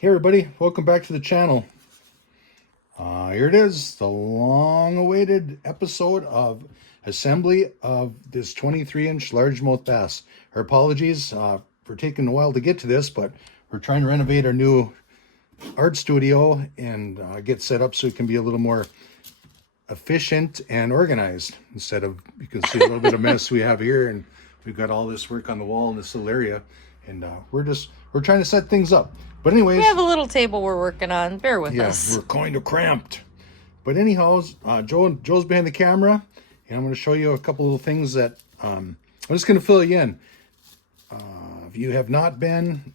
Hey everybody, welcome back to the channel. Here it is, the long-awaited episode of assembly of this 23-inch largemouth bass. Our apologies for taking a while to get to this, but we're trying to renovate our new art studio and get set up so it can be a little more efficient and organized instead of, you can see a little bit of mess we have here, and we've got all this work on the wall in this little area, and we're trying to set things up. But anyways, we have a little table we're working on. Bear with us. We're kind of cramped. But anyhow, Joe's behind the camera, and I'm going to show you a couple little things that I'm just going to fill you in. If you have not been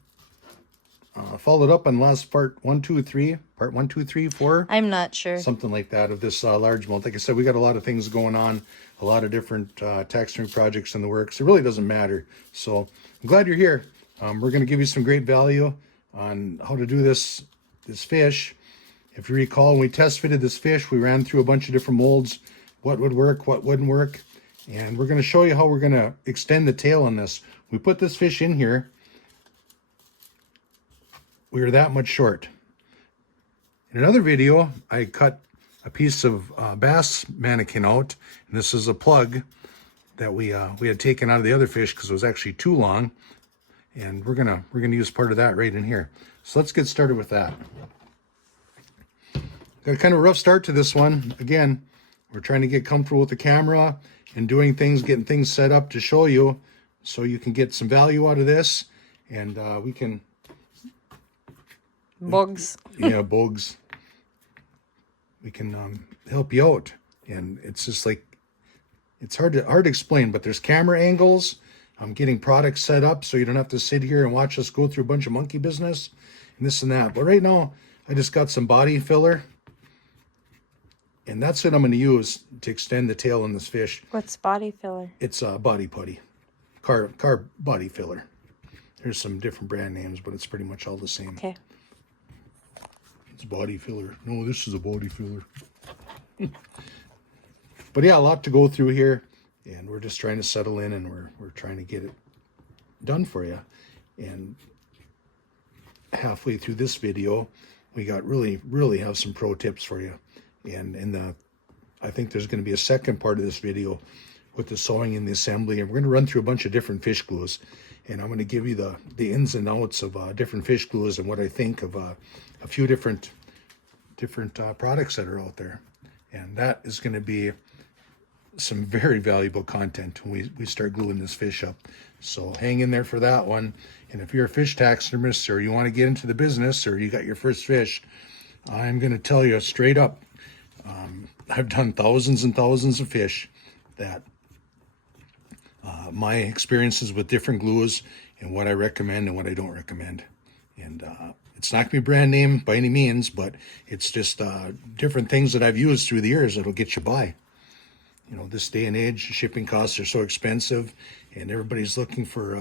followed up on last part 1, 2, 3, part 1, 2, 3, 4. I'm not sure. Something like that of this largemouth. Like I said, we got a lot of things going on, a lot of different taxidermy projects in the works. It really doesn't matter. So I'm glad you're here. We're going to give you some great value on how to do this fish. If you recall, when we test fitted this fish, we ran through a bunch of different molds, what would work, what wouldn't work. And we're going to show you how we're going to extend the tail on this. We put this fish in here. We were that much short. In another video, I cut a piece of bass mannequin out, and this is a plug that we had taken out of the other fish because it was actually too long, and we're gonna use part of that right in here. So let's get started with that. Got a kind of a rough start to this one. Again, we're trying to get comfortable with the camera and doing things, getting things set up to show you, so you can get some value out of this, and we can. Bugs. Yeah, bugs. We can help you out, and it's just like, it's hard to explain, but there's camera angles. I'm getting products set up so you don't have to sit here and watch us go through a bunch of monkey business and this and that. But right now, I just got some body filler, and that's what I'm going to use to extend the tail on this fish. What's body filler? It's body putty, car body filler. There's some different brand names, but it's pretty much all the same. Okay. It's body filler. No, this is a body filler. But yeah, a lot to go through here, and we're just trying to settle in, and we're trying to get it done for you. And halfway through this video, we got really have some pro tips for you. And I think there's going to be a second part of this video with the sewing and the assembly, and we're going to run through a bunch of different fish glues, and I'm going to give you the ins and outs of different fish glues and what I think of a few different products that are out there. And that is going to be some very valuable content when we start gluing this fish up. So hang in there for that one. And if you're a fish taxidermist, or you want to get into the business, or you got your first fish, I'm going to tell you straight up, I've done thousands and thousands of fish that my experiences with different glues and what I recommend and what I don't recommend. And it's not going to be brand name by any means, but it's just different things that I've used through the years that'll get you by. You know, this day and age, shipping costs are so expensive, and everybody's looking for,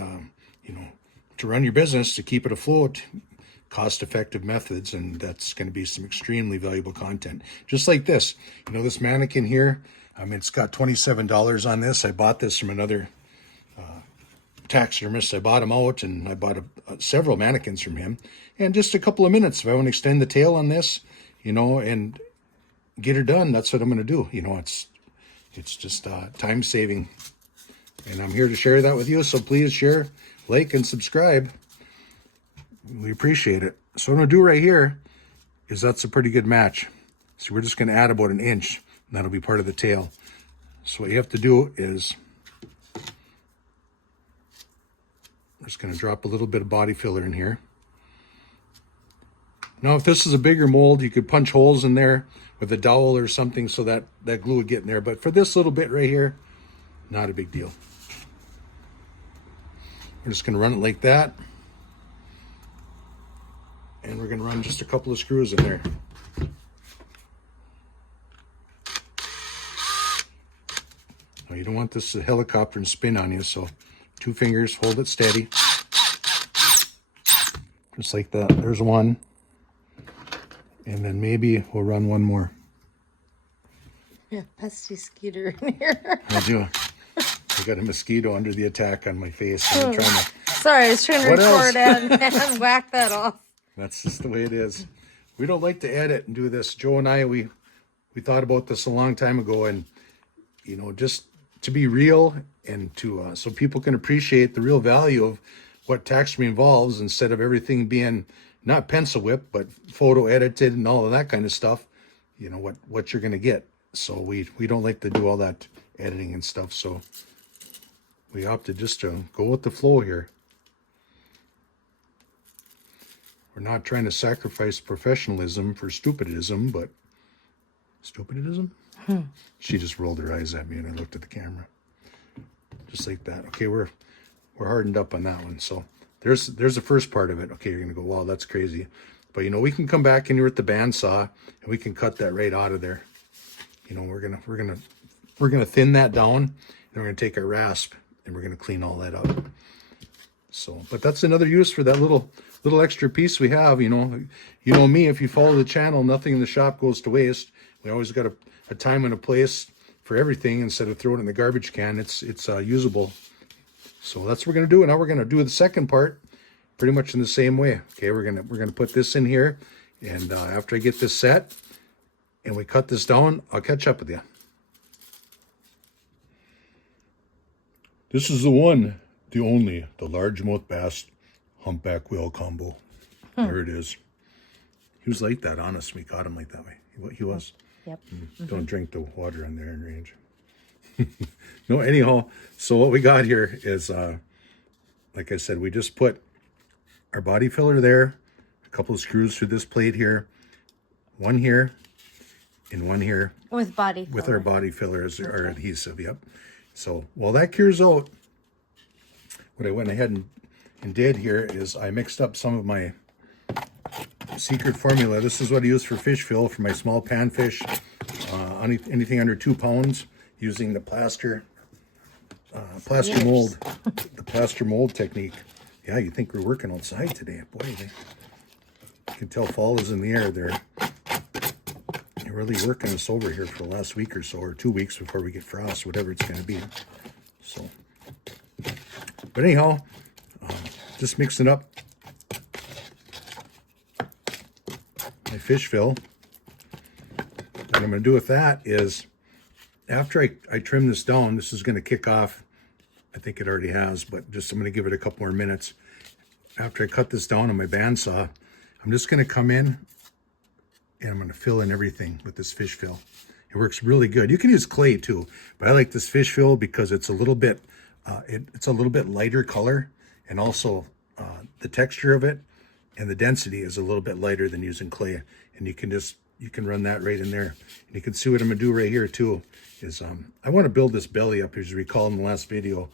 to run your business, to keep it afloat, cost-effective methods, and that's going to be some extremely valuable content. Just like this, this mannequin here, it's got $27 on this. I bought this from another taxidermist. I bought him out, and I bought several mannequins from him. And just a couple of minutes, if I want to extend the tail on this, and get her done, that's what I'm going to do. It's just time saving, and I'm here to share that with you. So please share, like, and subscribe. We appreciate it. So what I'm going to do right here is, that's a pretty good match. So we're just going to add about 1 inch, and that'll be part of the tail. So what you have to do is, I'm just going to drop a little bit of body filler in here. Now, if this is a bigger mold, you could punch holes in there with a dowel or something so that glue would get in there. But for this little bit right here, not a big deal. We're just going to run it like that. And we're going to run just a couple of screws in there. Now, you don't want this to helicopter and spin on you, so 2 fingers, hold it steady. Just like that. There's one. And then maybe we'll run one more. Yeah, pesky skeeter in here. I do. I got a mosquito under the attack on my face. I'm trying to... Sorry, I was trying to record and whack that off. That's just the way it is. We don't like to edit and do this. Joe and I, we thought about this a long time ago, and you know, just to be real and to so people can appreciate the real value of what taxidermy involves, instead of everything being not pencil whip but photo edited and all of that kind of stuff. You know what you're gonna get. So we don't like to do all that editing and stuff. So we opted just to go with the flow here. We're not trying to sacrifice professionalism for stupidism, but stupidism? She just rolled her eyes at me and I looked at the camera. Just like that. Okay, we're hardened up on that one. So there's the first part of it. Okay, you're gonna go, wow, that's crazy. But you know, we can come back in here with the bandsaw and we can cut that right out of there. You know, we're gonna thin that down, and we're gonna take our rasp and we're gonna clean all that up. So, but that's another use for that little extra piece we have. You know me, if you follow the channel, nothing in the shop goes to waste. We always got a time and a place for everything. Instead of throwing it in the garbage can, it's usable. So that's what we're gonna do. And now we're gonna do the second part pretty much in the same way. Okay, we're gonna put this in here, and after I get this set and we cut this down, I'll catch up with you. This is the one, the only, the largemouth bass humpback whale combo. There it is. He was like that, honest. We caught him like that way. He was. Yep. Don't drink the water on there in range. No, anyhow, so what we got here is, like I said, we just put our body filler there, a couple of screws through this plate here, one here, and one here. With body filler. With our body filler as our adhesive, yep. So while that cures out, what I went ahead and did here is I mixed up some of my secret formula. This is what I use for fish fill for my small panfish, anything under 2 pounds, using the plaster mold, the plaster mold technique. Yeah, you think we're working outside today. Boy, you can tell fall is in the air there. You're really working us over here for the last week or so, or 2 weeks before we get frost, whatever it's going to be. So, but anyhow, just mixing up my fish fill. What I'm going to do with that is, after I trim this down, this is going to kick off. I think it already has, but I'm going to give it a couple more minutes. After I cut this down on my bandsaw, I'm just going to come in and I'm going to fill in everything with this fish fill. It works really good. You can use clay too, but I like this fish fill because it's a little bit, it's a little bit lighter color, and also the texture of it and the density is a little bit lighter than using clay. And you can run that right in there. And you can see what I'm gonna do right here too, is I want to build this belly up. As you recall in the last video,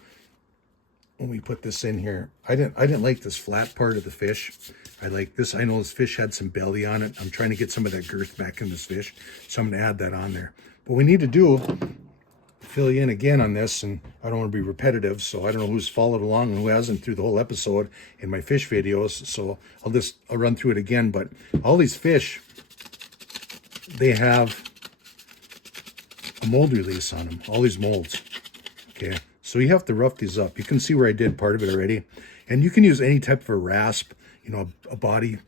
when we put this in here, I didn't like this flat part of the fish. I like this. I know this fish had some belly on it. I'm trying to get some of that girth back in this fish, so I'm gonna add that on there. But we need to do, fill you in again on this, and I don't want to be repetitive, so I don't know who's followed along and who hasn't through the whole episode in my fish videos, so I'll run through it again. But all these fish, they have a mold release on them, all these molds. Okay, so you have to rough these up. You can see where I did part of it already, and you can use any type of a rasp, you know, a body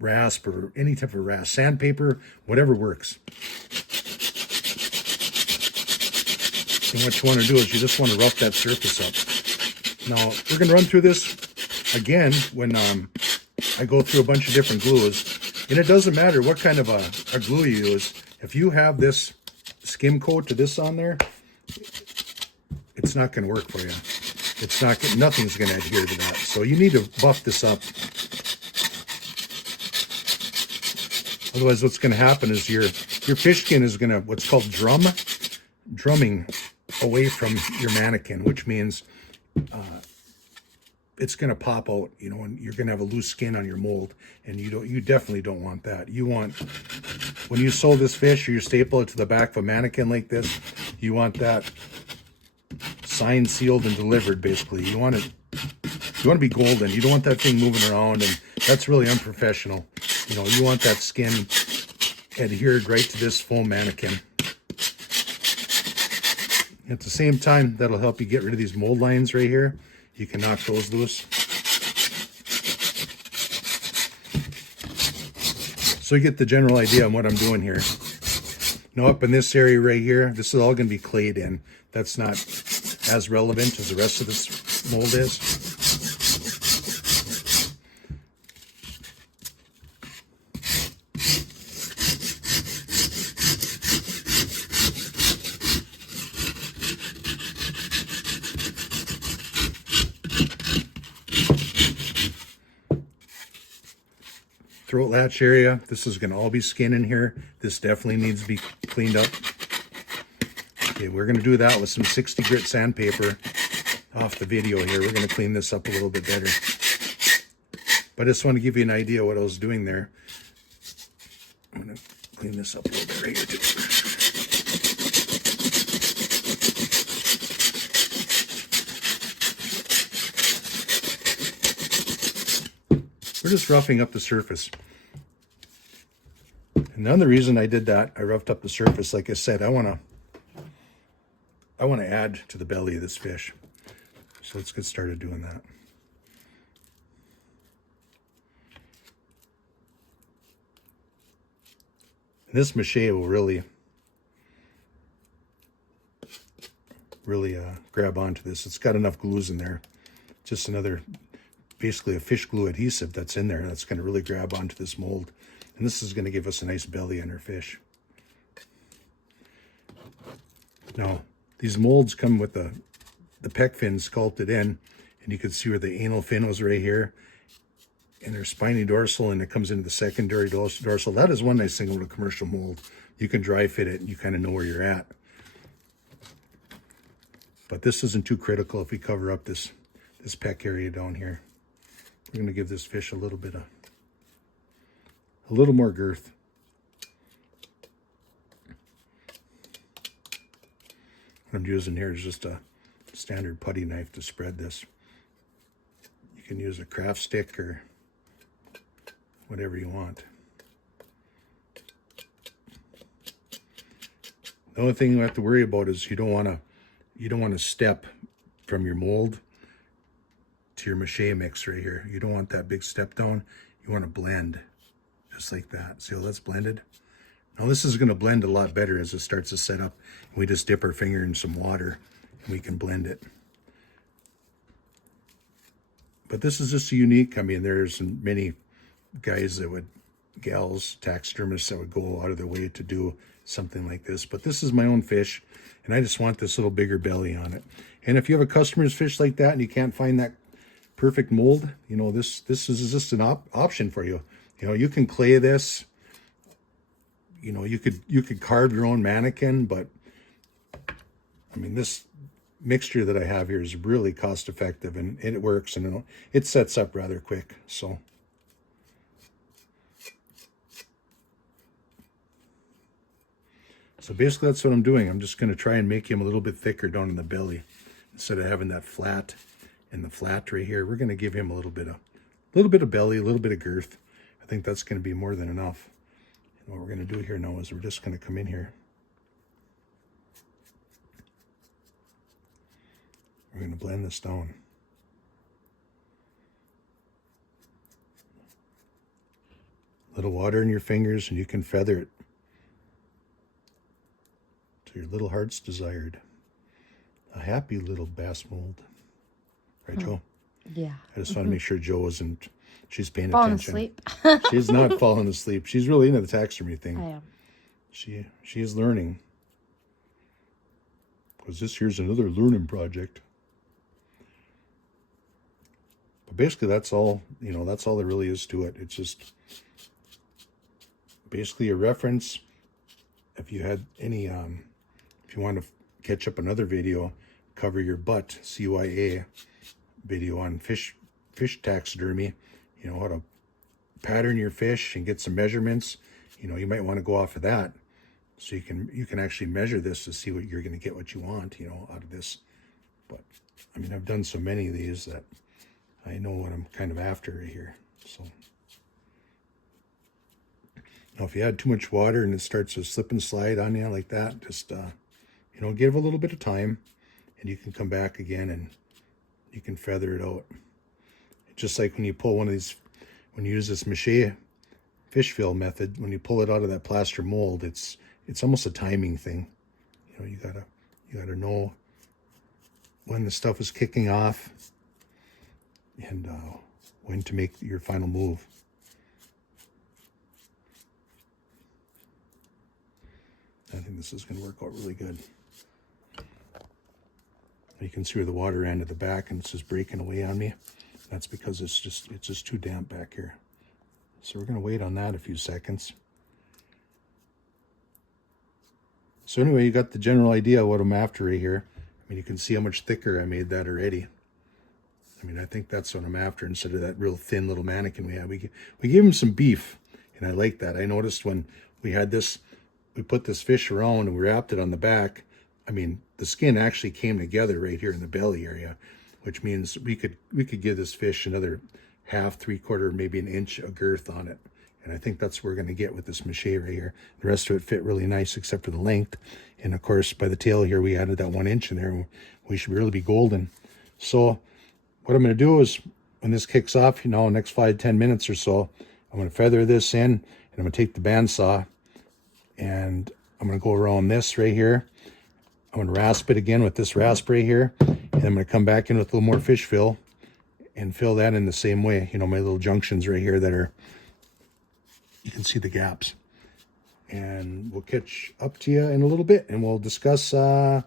rasp, or any type of rasp, sandpaper, whatever works. And what you want to do is you just want to rough that surface up. Now, we're going to run through this again when I go through a bunch of different glues. And it doesn't matter what kind of a glue you use. If you have this skim coat to this on there, it's not going to work for you. It's not, nothing's going to adhere to that. So you need to buff this up. Otherwise, what's going to happen is your fish skin is going to, what's called drumming away from your mannequin, which means it's going to pop out, you know, and you're going to have a loose skin on your mold, and you definitely don't want that. You want, when you sew this fish or you staple it to the back of a mannequin like this, you want that signed, sealed, and delivered. Basically, you want to be golden. You don't want that thing moving around, and that's really unprofessional. You know, you want that skin adhered right to this foam mannequin. At the same time, that'll help you get rid of these mold lines right here. You can knock those loose. So you get the general idea on what I'm doing here. Now up in this area right here, this is all going to be clayed in. That's not as relevant as the rest of this mold is. Throat latch area, this is going to all be skin in here. This definitely needs to be cleaned up. Okay, we're going to do that with some 60 grit sandpaper off the video here. We're going to clean this up a little bit better. But I just want to give you an idea what I was doing there. I'm going to clean this up a little bit right here too. We're just roughing up the surface. Another reason I did that, I roughed up the surface, like I said, I want to add to the belly of this fish. So let's get started doing that. This mache will really grab onto this. It's got enough glues in there. Just another, basically a fish glue adhesive that's in there. That's going to really grab onto this mold. And this is going to give us a nice belly on our fish. Now, these molds come with the pec fin sculpted in, and you can see where the anal fin was right here. And there's spiny dorsal, and it comes into the secondary dorsal. That is one nice thing about a commercial mold. You can dry fit it, and you kind of know where you're at. But this isn't too critical if we cover up this pec area down here. We're going to give this fish a little more girth. What I'm using here is just a standard putty knife to spread this. You can use a craft stick or whatever you want. The only thing you have to worry about is you don't want to step from your mold to your mache mix right here. You don't want that big step down. You want to blend just like that. See how that's blended? Now this is going to blend a lot better as it starts to set up. We just dip our finger in some water and we can blend it. But this is just unique. I mean, there's many guys gals, taxidermists that would go out of their way to do something like this. But this is my own fish, and I just want this little bigger belly on it. And if you have a customer's fish like that and you can't find that perfect mold, you know, this is just an option for you. You know, you can clay this. You know, you could carve your own mannequin, but I mean, this mixture that I have here is really cost effective, and it works, and it sets up rather quick. So basically that's what I'm doing. I'm just going to try and make him a little bit thicker down in the belly. Instead of having that flat in the flat right here, we're going to give him a little bit of belly, a little bit of girth. I think that's going to be more than enough. And what we're going to do here now is we're just going to come in here. We're going to blend this down. A little water in your fingers and you can feather it to your little heart's desired. A happy little bass mold. Right, Joe? Yeah. I just want to make sure Joe isn't, she's paying Falling attention. asleep. She's not falling asleep. She's really into the taxidermy thing. I am. She is learning. Because this here's another learning project. But basically that's all, you know, that's all there really is to it. It's just basically a reference. If you had any, if you want to catch up another video, cover your butt, CYA video on fish taxidermy, you know, how to pattern your fish and get some measurements. You know, you might want to go off of that. So you can actually measure this to see what you're going to get, what you want, you know, out of this. But I mean, I've done so many of these that I know what I'm kind of after here. So now if you add too much water and it starts to slip and slide on you like that, just, you know, give a little bit of time and you can come back again and you can feather it out. Just like when you pull one of these, when you use this mache fish fill method, when you pull it out of that plaster mold, it's almost a timing thing. You know, you gotta know when the stuff is kicking off and when to make your final move. I think this is going to work out really good. You can see where the water ran at the back and it's just breaking away on me. That's because it's just too damp back here. So we're going to wait on that a few seconds. So anyway, you got the general idea of what I'm after right here. I mean, you can see how much thicker I made that already. I mean, I think that's what I'm after instead of that real thin little mannequin we had. We gave him some beef, and I like that. I noticed when we had this, we put this fish around and we wrapped it on the back. I mean, the skin actually came together right here in the belly area, which means we could give this fish another half, 3/4, maybe an inch of girth on it. And I think that's what we're going to get with this mache right here. The rest of it fit really nice except for the length. And of course, by the tail here, we added that 1 inch in there. We should really be golden. So what I'm going to do is when this kicks off, you know, next 5-10 minutes or so, I'm going to feather this in and I'm going to take the bandsaw and I'm going to go around this right here. I'm going to rasp it again with this rasp right here. And I'm going to come back in with a little more fish fill and fill that in the same way. You know, my little junctions right here that are, you can see the gaps. And we'll catch up to you in a little bit and we'll discuss, you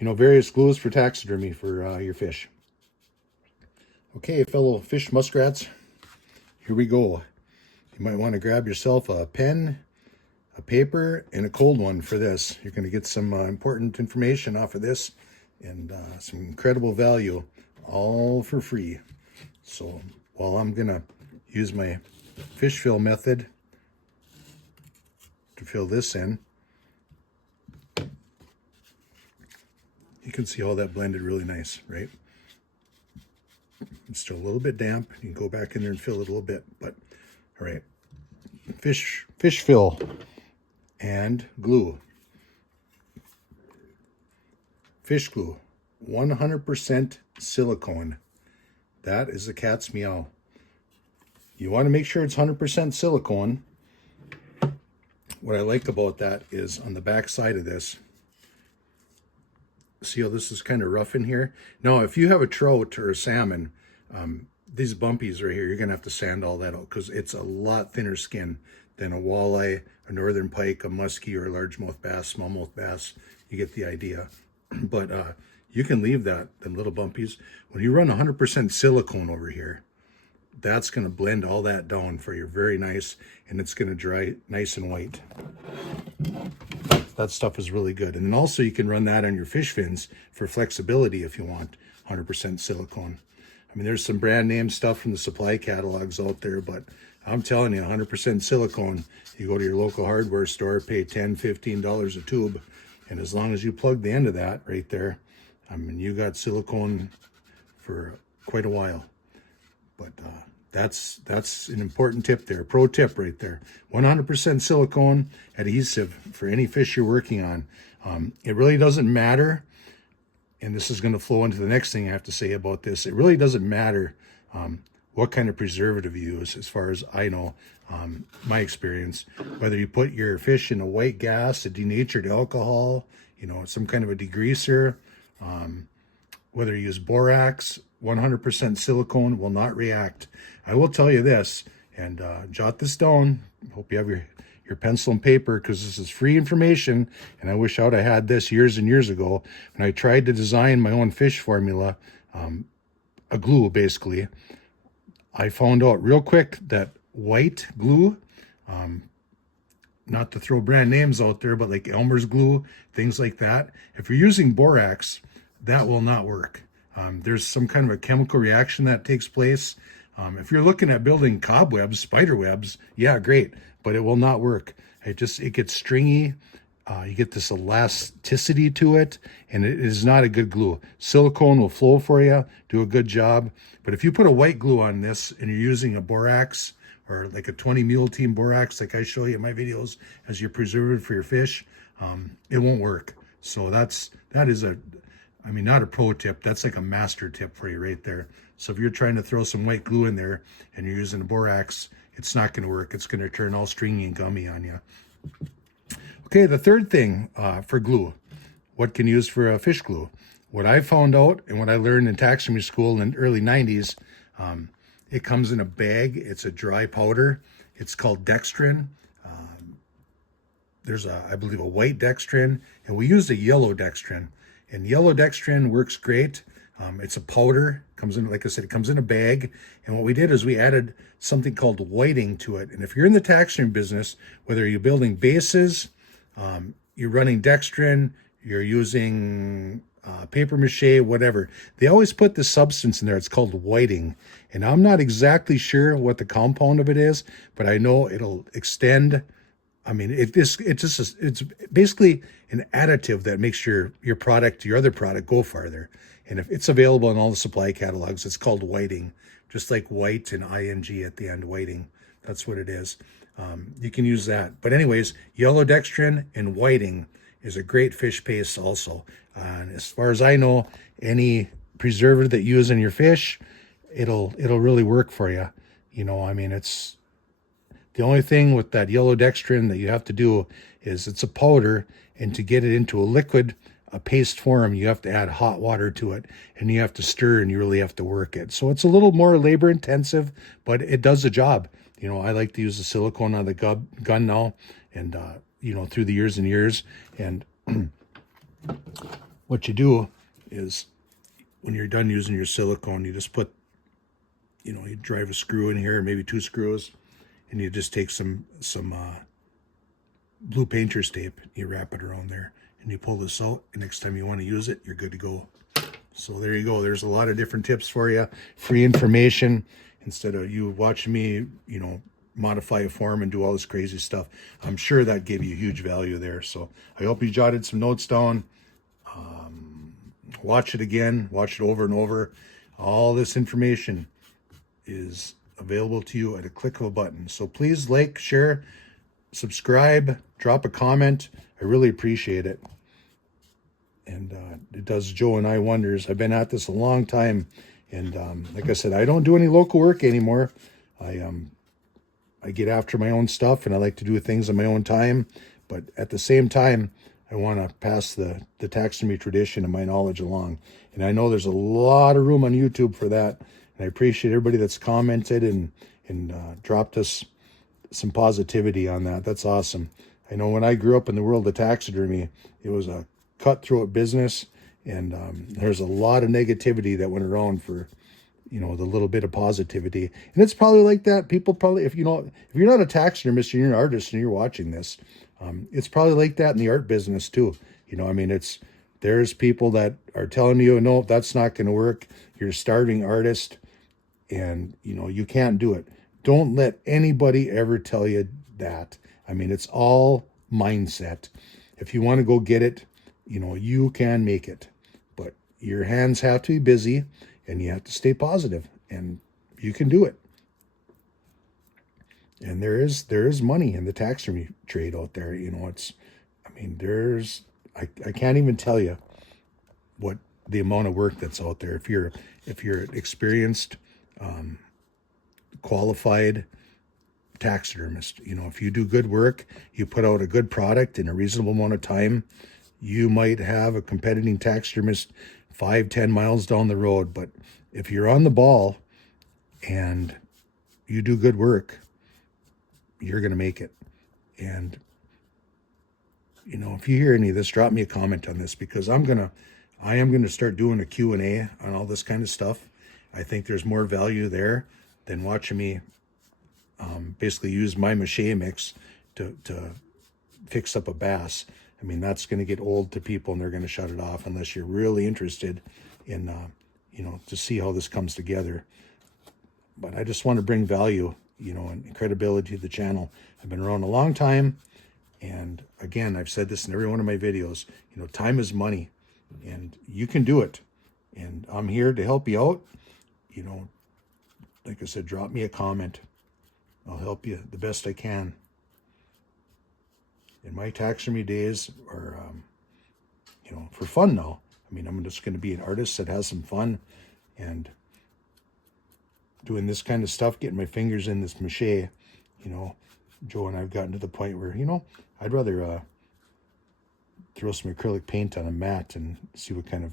know, various glues for taxidermy for your fish. Okay, fellow fish muskrats, here we go. You might want to grab yourself a pen, a paper, and a cold one for this. You're going to get some important information off of this and some incredible value, all for free. So while I'm going to use my fish fill method to fill this in, you can see how that blended really nice, right? It's still a little bit damp. You can go back in there and fill it a little bit, but all right. Fish fill and glue. Fish glue, 100% silicone. That is the cat's meow. You want to make sure it's 100% silicone. What I like about that is on the back side of this, see how this is kind of rough in here? Now, if you have a trout or a salmon, these bumpies right here, you're going to have to sand all that out because it's a lot thinner skin than a walleye, a northern pike, a muskie, or a largemouth bass, smallmouth bass. You get the idea. But you can leave that, the little bumpies. When you run 100% silicone over here, that's going to blend all that down for you very nice, and it's going to dry nice and white. That stuff is really good. And then also you can run that on your fish fins for flexibility if you want 100% silicone. I mean, there's some brand name stuff from the supply catalogs out there, but I'm telling you, 100% silicone, you go to your local hardware store, pay $10, $15 a tube, and as long as you plug the end of that right there, I mean, you got silicone for quite a while. But that's an important tip there, pro tip right there. 100% silicone adhesive for any fish you're working on. It really doesn't matter, and this is going to flow into the next thing I have to say about this. It really doesn't matter what kind of preservative you use, as far as I know, my experience. Whether you put your fish in a white gas, a denatured alcohol, you know, some kind of a degreaser, whether you use borax, 100% silicone will not react. I will tell you this, and jot this down. Hope you have your pencil and paper, because this is free information, and I wish I would have had this years and years ago when I tried to design my own fish formula, a glue basically. I found out real quick that white glue, not to throw brand names out there, but like Elmer's glue, things like that, if you're using borax, that will not work. There's some kind of a chemical reaction that takes place. If you're looking at building cobwebs, spider webs, yeah, great, but it will not work. It gets stringy. You get this elasticity to it, and it is not a good glue. Silicone will flow for you, do a good job. But if you put a white glue on this and you're using a borax or like a 20 mule team borax, like I show you in my videos as your preservative for your fish, it won't work. So that is not a pro tip. That's like a master tip for you right there. So if you're trying to throw some white glue in there and you're using a borax, it's not going to work. It's going to turn all stringy and gummy on you. Okay, the third thing for glue, what can you use for fish glue? What I found out and what I learned in taxidermy school in the early 90s, it comes in a bag. It's a dry powder. It's called dextrin. There's I believe, a white dextrin, and we used a yellow dextrin. And yellow dextrin works great. It's a powder, comes in, like I said, it comes in a bag. And what we did is we added something called whiting to it. And if you're in the taxidermy business, whether you're building bases, you're running dextrin, you're using paper mache, whatever, they always put this substance in there. It's called whiting. And I'm not exactly sure what the compound of it is, but I know it'll extend. I mean, it's basically an additive that makes your product, your other product, go farther. And if it's available in all the supply catalogs, it's called whiting, just like white and ing at the end, whiting. That's what it is. You can use that. But anyways, yellow dextrin and whiting is a great fish paste also. And as far as I know, any preservative that you use in your fish, it'll really work for you. You know, I mean, it's the only thing with that yellow dextrin that you have to do is it's a powder, and to get it into a liquid, a paste form, you have to add hot water to it, and you have to stir, and you really have to work it. So it's a little more labor intensive, but it does the job. You know, I like to use the silicone on the gun now, and you know, through the years and years. And what you do is when you're done using your silicone, you just put, you know, you drive a screw in here, maybe 2 screws, and you just take some blue painter's tape, you wrap it around there, and you pull this out, and next time you want to use it, you're good to go. So there you go. There's a lot of different tips for you, free information, instead of you watching me, you know, modify a form and do all this crazy stuff. I'm sure that gave you huge value there. So I hope you jotted some notes down. Watch it again, watch it over and over. All this information is available to you at a click of a button. So please like, share, subscribe, drop a comment. I really appreciate it. And it does Joe and I wonders. I've been at this a long time. And like I said, I don't do any local work anymore. I get after my own stuff, and I like to do things in my own time. But at the same time, I want to pass the taxidermy tradition and my knowledge along. And I know there's a lot of room on YouTube for that. And I appreciate everybody that's commented and dropped us some positivity on that. That's awesome. I know when I grew up in the world of taxidermy, it was a cutthroat business, and there's a lot of negativity that went around for, you know, the little bit of positivity. And it's probably like that. People probably, if you're not a taxidermist, you're an artist and you're watching this, it's probably like that in the art business too. You know, I mean, there's people that are telling you, no, that's not going to work. You're a starving artist, and you know, you can't do it. Don't let anybody ever tell you that. I mean, it's all mindset. If you want to go get it, you know, you can make it, but your hands have to be busy, and you have to stay positive, and you can do it. And there is money in the taxidermy trade out there. You know, I can't even tell you what the amount of work that's out there. If you're experienced, qualified taxidermist, you know, if you do good work, you put out a good product in a reasonable amount of time, you might have a competing taxidermist 5-10 miles down the road. But if you're on the ball and you do good work, you're going to make it. And, you know, if you hear any of this, drop me a comment on this, because I am going to start doing a Q&A on all this kind of stuff. I think there's more value there than watching me basically use my mache mix to fix up a bass. I mean, that's going to get old to people, and they're going to shut it off unless you're really interested in, you know, to see how this comes together. But I just want to bring value, you know, and credibility to the channel. I've been around a long time, and again, I've said this in every one of my videos, you know, time is money, and you can do it. And I'm here to help you out. You know, like I said, drop me a comment. I'll help you the best I can. And my taxidermy days are, you know, for fun now. I mean, I'm just going to be an artist that has some fun, and doing this kind of stuff, getting my fingers in this mache, you know, Joe and I've gotten to the point where, you know, I'd rather throw some acrylic paint on a mat and see what kind of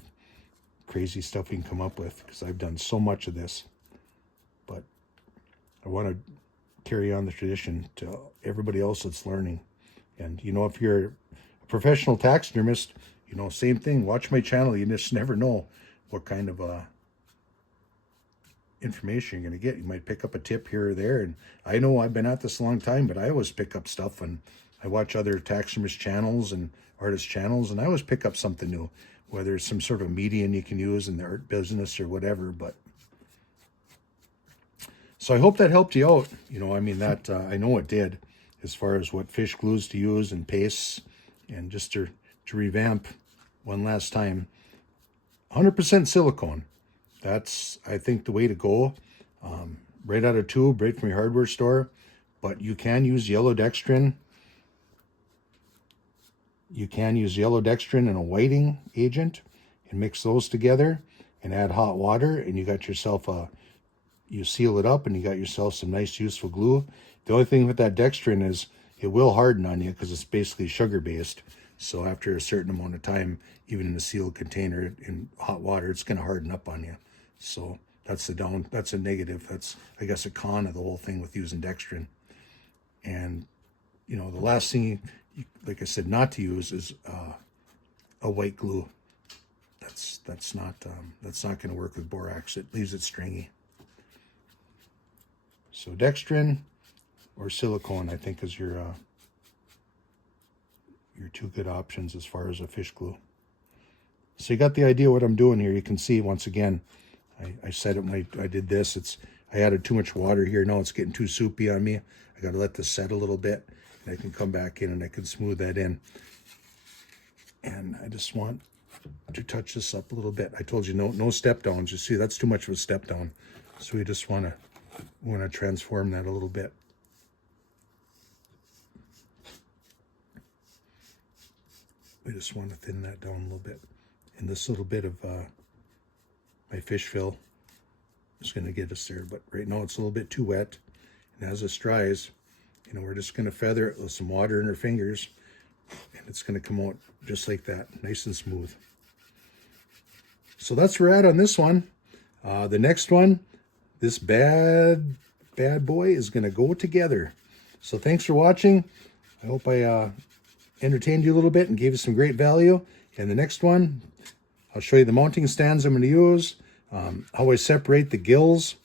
crazy stuff we can come up with, because I've done so much of this. But I want to carry on the tradition to everybody else that's learning. And, you know, if you're a professional taxidermist, you know, same thing. Watch my channel. You just never know what kind of information you're going to get. You might pick up a tip here or there. And I know I've been at this a long time, but I always pick up stuff, and I watch other taxidermist channels and artist channels, and I always pick up something new, whether it's some sort of medium you can use in the art business or whatever. But so I hope that helped you out. You know, I mean, that I know it did, as far as what fish glues to use and pastes, and just to revamp one last time, 100% silicone. That's, I think, the way to go. Right out of tube, right from your hardware store. But you can use yellow dextrin. You can use yellow dextrin and a whiting agent and mix those together and add hot water, and you got yourself you seal it up and you got yourself some nice useful glue. The only thing with that dextrin is it will harden on you because it's basically sugar based. So after a certain amount of time, even in a sealed container in hot water, it's going to harden up on you. So that's that's a negative. That's, I guess, a con of the whole thing with using dextrin. And, you know, the last thing, like I said, not to use is a white glue. That's not going to work with borax. It leaves it stringy. So dextrin or silicone, I think, is your two good options as far as a fish glue. So you got the idea what I'm doing here. You can see, once again, I said it when I did this. I added too much water here. Now it's getting too soupy on me. I got to let this set a little bit, and I can come back in and I can smooth that in. And I just want to touch this up a little bit. I told you no step downs. You see, that's too much of a step down. So we just want to transform that a little bit. We just want to thin that down a little bit. And this little bit of my fish fill is going to get us there. But right now it's a little bit too wet. And as this dries, you know, we're just going to feather it with some water in our fingers. And it's going to come out just like that, nice and smooth. So that's where we're at on this one. The next one, this bad boy is going to go together. So thanks for watching. I hope I entertained you a little bit and gave you some great value. And the next one, I'll show you the mounting stands I'm going to use, how I separate the gills.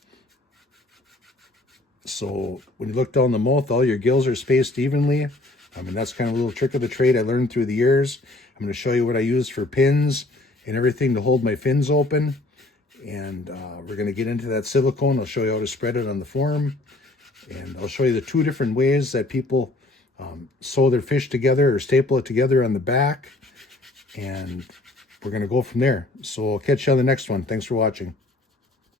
So when you look down the mouth, all your gills are spaced evenly. I mean, that's kind of a little trick of the trade I learned through the years. I'm going to show you what I use for pins and everything to hold my fins open. And we're going to get into that silicone. I'll show you how to spread it on the form. And I'll show you the two different ways that people sew their fish together or staple it together on the back. And we're going to go from there. So I'll catch you on the next one. Thanks for watching.